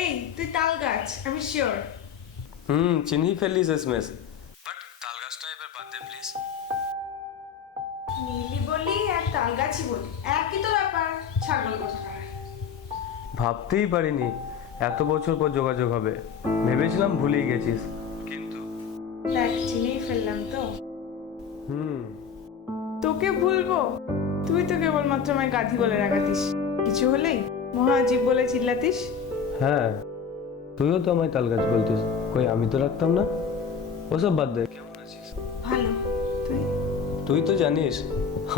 এই তুই তাল গাছ, আমি শিওর। চিনি ফেললি শেষমেশ, বাট তাল গাছটা এবার বাদ দে প্লিজ। নীলি বলি আর তাল গাছই বলি, একই তো ব্যাপার। ছাগল কোথাকার। ভাবতেই পারিনি এত বছর পর যোগাযোগ হবে, ভেবেছিলাম ভুলেই গেছিস। কিন্তু দেখ চিনেই ফেললাম তো। হুম তোকে ভুলবো? তুই তো কেবলমাত্র আমায় গাধি বলে রাখাতিস, কিছু হলেই মহাজীব বলে চিল্লাতিস। হ্যাঁ, তুইও তো আমায় তাল গাছ বলতিস, কই আমি তো রাখতাম না। ওসব বাদ দে, কেমন আছিস? ভালো। তুই? তুই তো জানিস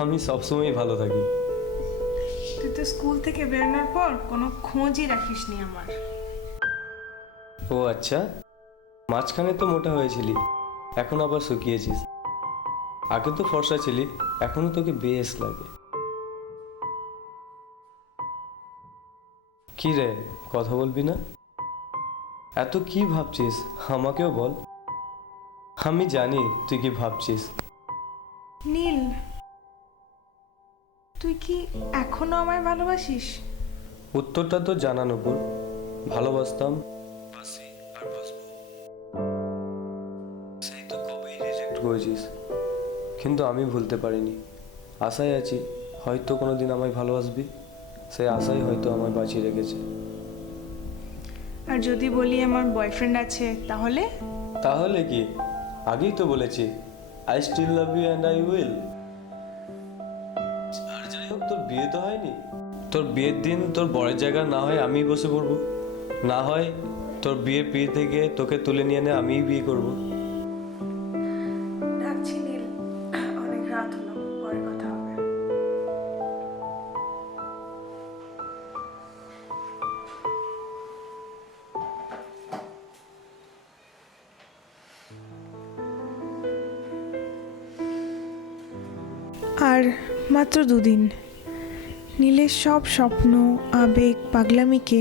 আমি সবসময় ভালো থাকি। তুই তো স্কুল থেকে বেরোনোর পর কোনো খোঁজই রাখিসনি আমার। ও আচ্ছা, মাঝখানে তো মোটা হয়েছিলি, এখন আবার শুকিয়েছিস। আগে তো ফর্সা ছিলি, এখনো তোকে বেশ লাগে। কি রে, কথা বলবি না? এত কি ভাবছিস আমাকেও বল। আমি জানি তুই কি ভাবছিস। নীল, তুই কি এখনো আমায় ভালোবাসিস? উত্তরটা তো জানা নপুর, ভালোবাসতাম, বাসি আর বাসবো। সেই তো কবেই রিজেক্ট করেছিস, কিন্তু আমি ভুলতে পারিনি। আশায় আছি হয়তো কোনোদিন আমায় ভালোবাসবি, সেই আশাই হয়তো আমায় বাঁচিয়ে রেখেছে। আর যদি বলি আমার বয়ফ্রেন্ড আছে তাহলে? তাহলে কি, আগেই তো বলেছি I still love you and I will. আর যাই হোক, তোর বিয়ে তো হয়নি। তোর বিয়ের দিন তোর বরের জায়গা না হয় আমিই বসে পড়বো, না হয় তোর বিয়ের পিড়ি থেকে তোকে তুলে নিয়ে এনে আমিই বিয়ে করব। রাখছি নীল, অনেক রাত হলো, পরে কথা হবে। আর মাত্র দুদিন, নীলের সব স্বপ্ন, আবেগ, পাগলামিকে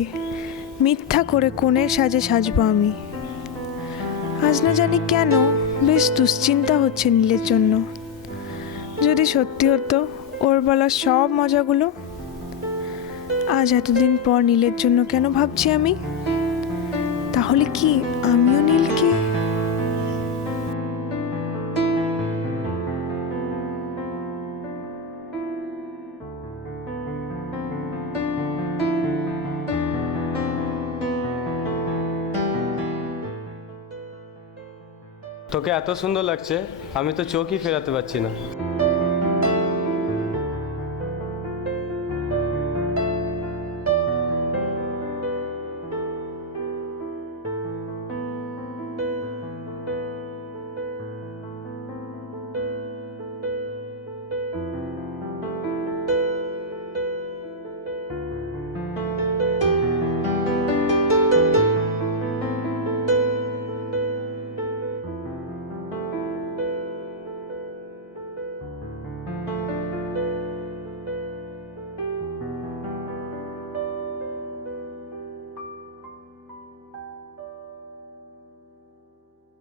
মিথ্যা করে কোণের সাজে সাজবো আমি। আজ না জানি কেন বেশ দুশ্চিন্তা হচ্ছে নীলের জন্য। যদি সত্যি হতো ওর বলা সব মজাগুলো। আজ এতদিন পর নীলের জন্য কেন ভাবছি আমি? তাহলে কি আমিও নীলকে? তোকে এত সুন্দর লাগছে, আমি তো চোখই ফেরাতে পারছি না।